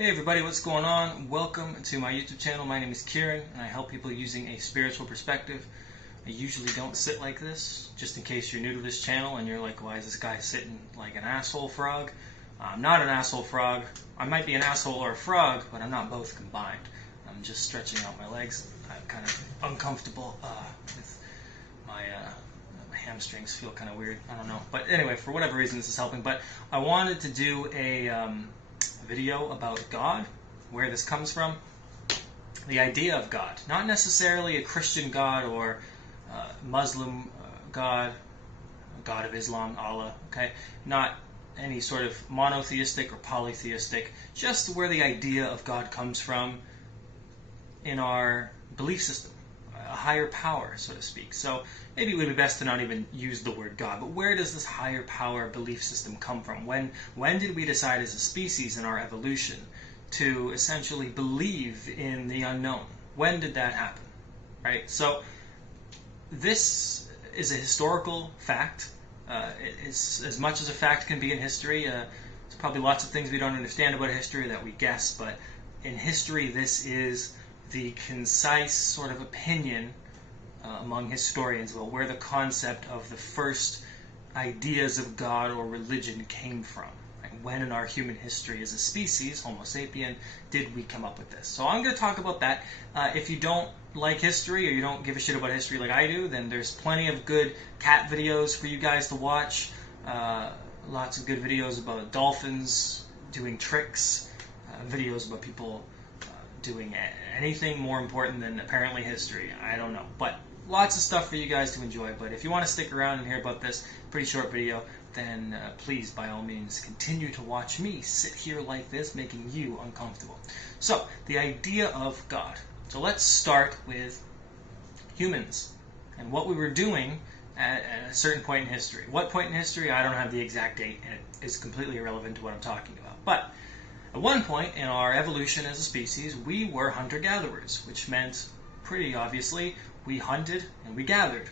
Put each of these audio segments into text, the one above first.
Hey everybody, what's going on? Welcome to my YouTube channel. My name is Kieran and I help people using a spiritual perspective. I usually don't sit like this, just in case you're new to this channel and you're like, why is this guy sitting like an asshole frog? I'm not an asshole frog. I might be an asshole or a frog, but I'm not both combined. I'm just stretching out my legs. I'm kind of uncomfortable with my hamstrings feel kind of weird. I don't know. But anyway, for whatever reason this is helping. But I wanted to do a video about God, where this comes from, the idea of God. Not necessarily a Christian God or Muslim God, God of Islam, Allah, okay? Not any sort of monotheistic or polytheistic, just where the idea of God comes from in our belief system, a higher power, so to speak. So maybe it would be best to not even use the word God, but where does this higher power belief system come from? When did we decide as a species in our evolution to essentially believe in the unknown? When did that happen? Right? So this is a historical fact. It's as much as a fact can be in history. There's probably lots of things we don't understand about history that we guess, but in history this is the concise sort of opinion among historians about where the concept of the first ideas of God or religion came from. Right? When in our human history as a species, Homo sapien, did we come up with this? So I'm going to talk about that. If you don't like history or you don't give a shit about history like I do, then there's plenty of good cat videos for you guys to watch. Lots of good videos about dolphins doing tricks, videos about people doing anything more important than apparently history. I don't know, but lots of stuff for you guys to enjoy. But if you want to stick around and hear about this pretty short video, then please, by all means, continue to watch me sit here like this, making you uncomfortable. So, the idea of God. So let's start with humans and what we were doing at a certain point in history. What point in history? I don't have the exact date, and it is completely irrelevant to what I'm talking about. But at one point in our evolution as a species, we were hunter-gatherers, which meant, pretty obviously, we hunted and we gathered.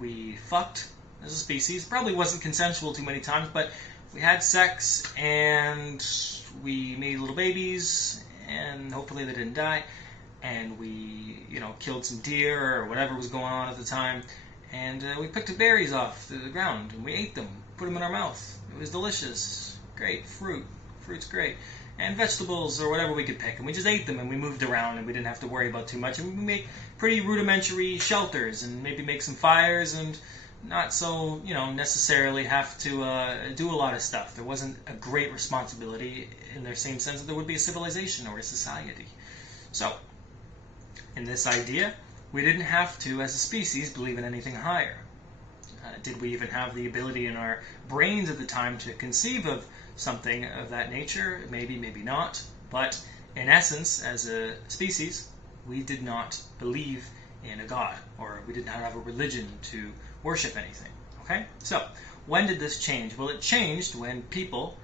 We fucked as a species. Probably wasn't consensual too many times, but we had sex and we made little babies, and hopefully they didn't die. And we, killed some deer or whatever was going on at the time, and we picked the berries off the ground and we ate them, put them in our mouth. It was delicious. Great fruit. Fruit's great. And vegetables or whatever we could pick, and we just ate them, and we moved around and we didn't have to worry about too much, and we make pretty rudimentary shelters and maybe make some fires and not so necessarily have to do a lot of stuff. There wasn't a great responsibility in the same sense that there would be a civilization or a society. So in this idea, we didn't have to as a species believe in anything higher. Did we even have the ability in our brains at the time to conceive of something of that nature? Maybe, maybe not. But in essence, as a species, we did not believe in a god, or we did not have a religion to worship anything. Okay? So, when did this change? Well, it changed when people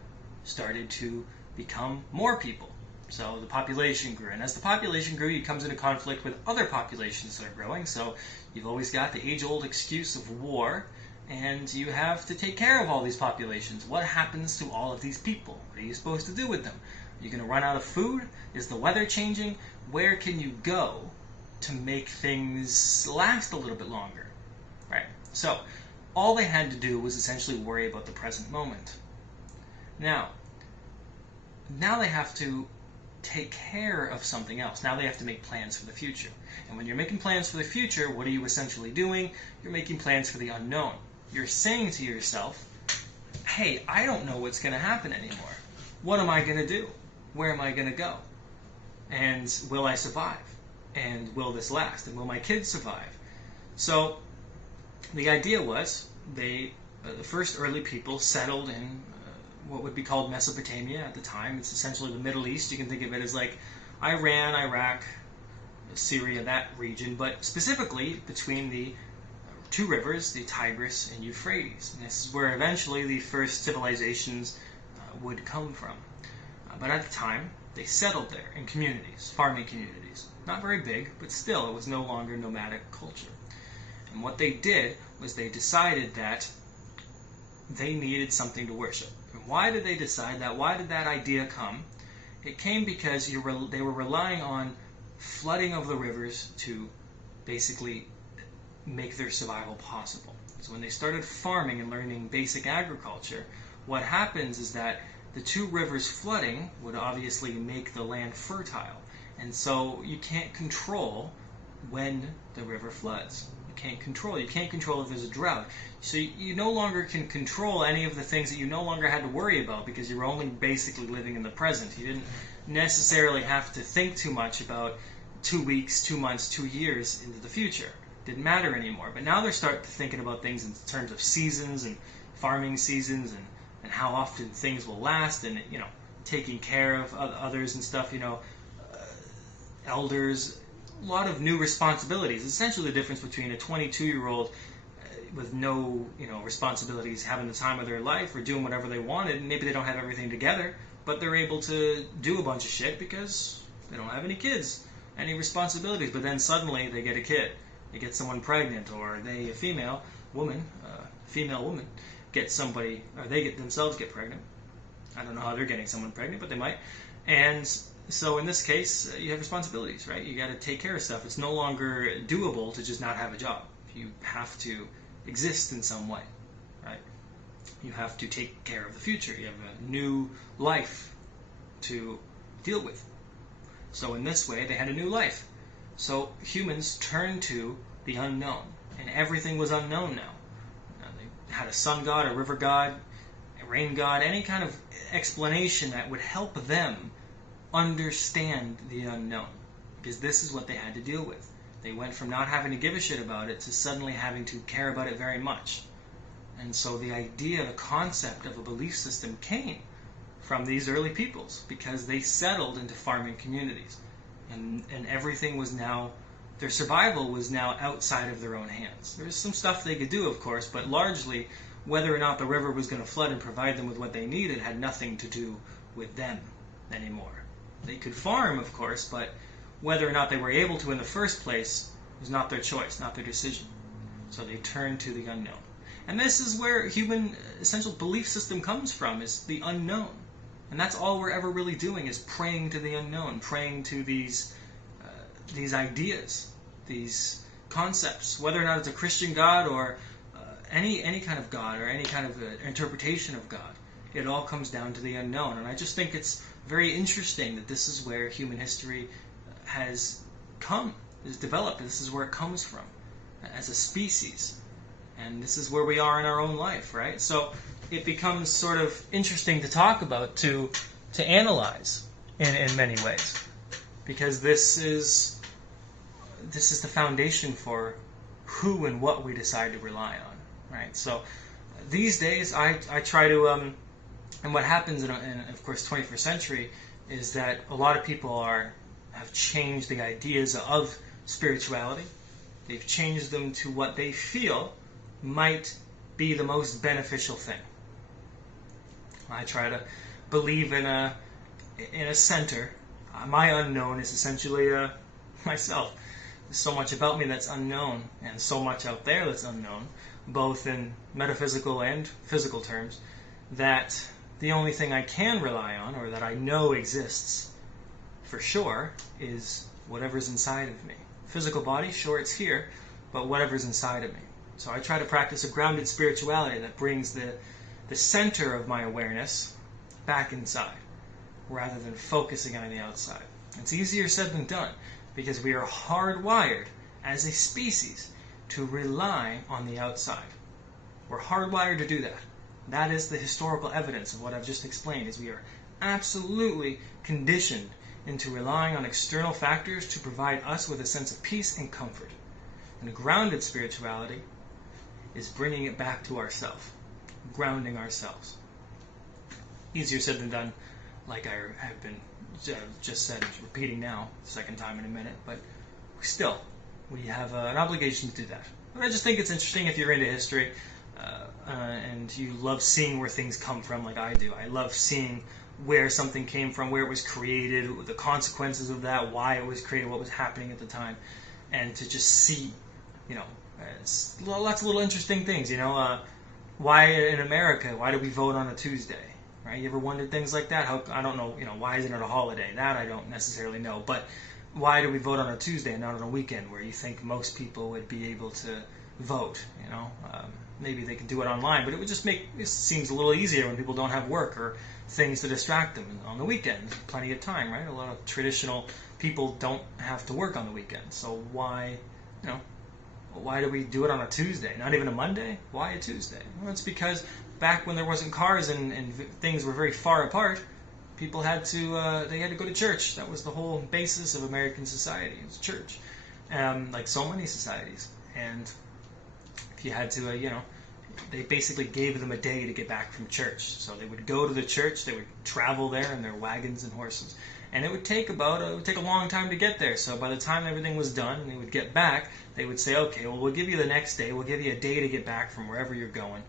started to become more people. So the population grew, and as the population grew, it comes into conflict with other populations that are growing. So you've always got the age-old excuse of war, and you have to take care of all these populations. What happens to all of these people? What are you supposed to do with them? Are you going to run out of food? Is the weather changing? Where can you go to make things last a little bit longer? Right. So all they had to do was essentially worry about the present moment. Now they have to take care of something else. Now they have to make plans for the future. And when you're making plans for the future, what are you essentially doing? You're making plans for the unknown. You're saying to yourself, hey, I don't know what's going to happen anymore. What am I going to do? Where am I going to go? And will I survive? And will this last? And will my kids survive? So the idea was the first early people settled in what would be called Mesopotamia at the time. It's essentially the Middle East. You can think of it as like Iran, Iraq, Syria, that region, but specifically between the two rivers, the Tigris and Euphrates. And this is where eventually the first civilizations would come from. But at the time, they settled there in communities, farming communities. Not very big, but still, it was no longer nomadic culture. And what they did was they decided that they needed something to worship. And why did they decide that? Why did that idea come? It came because they were relying on flooding of the rivers to basically make their survival possible. So when they started farming and learning basic agriculture, what happens is that the two rivers flooding would obviously make the land fertile. And so you can't control when the river floods. You can't control if there's a drought. So you no longer can control any of the things that you no longer had to worry about because you were only basically living in the present. You didn't necessarily have to think too much about 2 weeks, 2 months, 2 years into the future. It didn't matter anymore. But now they're starting thinking about things in terms of seasons and farming seasons and how often things will last and, taking care of others and stuff, elders, a lot of new responsibilities. Essentially the difference between a 22-year-old with no, responsibilities, having the time of their life or doing whatever they wanted, and maybe they don't have everything together, but they're able to do a bunch of shit because they don't have any kids, any responsibilities. But then suddenly they get a kid, they get someone pregnant, or a female woman, get somebody, or they themselves get pregnant. I don't know how they're getting someone pregnant, but they might. And so in this case, you have responsibilities, right? You got to take care of stuff. It's no longer doable to just not have a job. You have to exist in some way, right? You have to take care of the future. You have a new life to deal with. So in this way, they had a new life. So humans turned to the unknown, and everything was unknown now. They had a sun god, a river god, a rain god, any kind of explanation that would help them understand the unknown, because this is what they had to deal with. They went from not having to give a shit about it to suddenly having to care about it very much. And so the idea, the concept of a belief system came from these early peoples because they settled into farming communities, and everything was now, their survival was now outside of their own hands. There was some stuff they could do, of course, but largely whether or not the river was going to flood and provide them with what they needed had nothing to do with them anymore. They could farm, of course, but whether or not they were able to in the first place was not their choice, not their decision. So they turned to the unknown. And this is where human essential belief system comes from, is the unknown. And that's all we're ever really doing, is praying to the unknown, praying to these ideas, these concepts, whether or not it's a Christian God or any kind of God or any kind of interpretation of God. It all comes down to the unknown. And I just think it's very interesting that this is where human history has developed. This is where it comes from as a species. And this is where we are in our own life, right? So it becomes sort of interesting to talk about, to analyze in many ways. Because this is the foundation for who and what we decide to rely on, right? So these days I try to... And what happens in of course, 21st century is that a lot of people have changed the ideas of spirituality. They've changed them to what they feel might be the most beneficial thing. I try to believe in a center. My unknown is essentially myself. There's so much about me that's unknown, and so much out there that's unknown, both in metaphysical and physical terms, that the only thing I can rely on, or that I know exists for sure, is whatever's inside of me. Physical body, sure, it's here, but whatever's inside of me. So I try to practice a grounded spirituality that brings the center of my awareness back inside, rather than focusing on the outside. It's easier said than done, because we are hardwired as a species to rely on the outside. We're hardwired to do that. That is the historical evidence of what I've just explained, is we are absolutely conditioned into relying on external factors to provide us with a sense of peace and comfort. And a grounded spirituality is bringing it back to ourselves, grounding ourselves. Easier said than done, like I have been just said, repeating now, second time in a minute, but still, we have an obligation to do that. But I just think it's interesting if you're into history, and you love seeing where things come from, like I do. I love seeing where something came from, where it was created, the consequences of that, why it was created, what was happening at the time, and to just see, lots of little interesting things. Why in America, why do we vote on a Tuesday? right? You ever wondered things like that? How, I don't know, why isn't it a holiday? That I don't necessarily know. But why do we vote on a Tuesday and not on a weekend where you think most people would be able to vote? Maybe they could do it online, but it would just make it seems a little easier when people don't have work or things to distract them. And on the weekend, plenty of time, right? A lot of traditional people don't have to work on the weekend, so why do we do it on a Tuesday? Not even a Monday? Why a Tuesday? Well, it's because back when there wasn't cars and things were very far apart, people had to they had to go to church. That was the whole basis of American society. It was church, like so many societies. And if you had to, they basically gave them a day to get back from church. So they would go to the church. They would travel there in their wagons and horses, and it would take a long time to get there. So by the time everything was done and they would get back, they would say, okay, well, we'll give you the next day. We'll give you a day to get back from wherever you're going.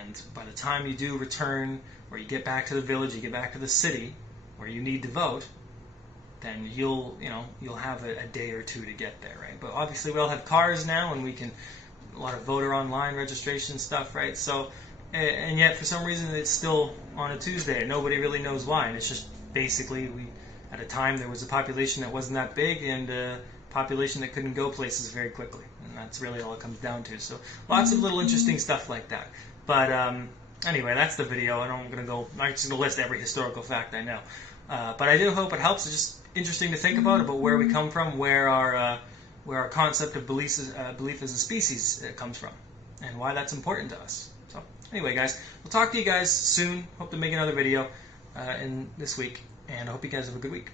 And by the time you do return, or you get back to the village, you get back to the city where you need to vote, then you'll have a day or two to get there, right? But obviously we all have cars now, and we can a lot of voter online registration stuff, right? So, and yet for some reason it's still on a Tuesday, and nobody really knows why. And it's just basically at a time there was a population that wasn't that big, and a population that couldn't go places very quickly, and that's really all it comes down to. So lots of little interesting stuff like that. But anyway, that's the video. I'm just gonna list every historical fact I know. But I do hope it helps. It's just interesting to think about where we come from, where our concept of belief as a species comes from, and why that's important to us. So anyway, guys, we'll talk to you guys soon. Hope to make another video in this week, and I hope you guys have a good week.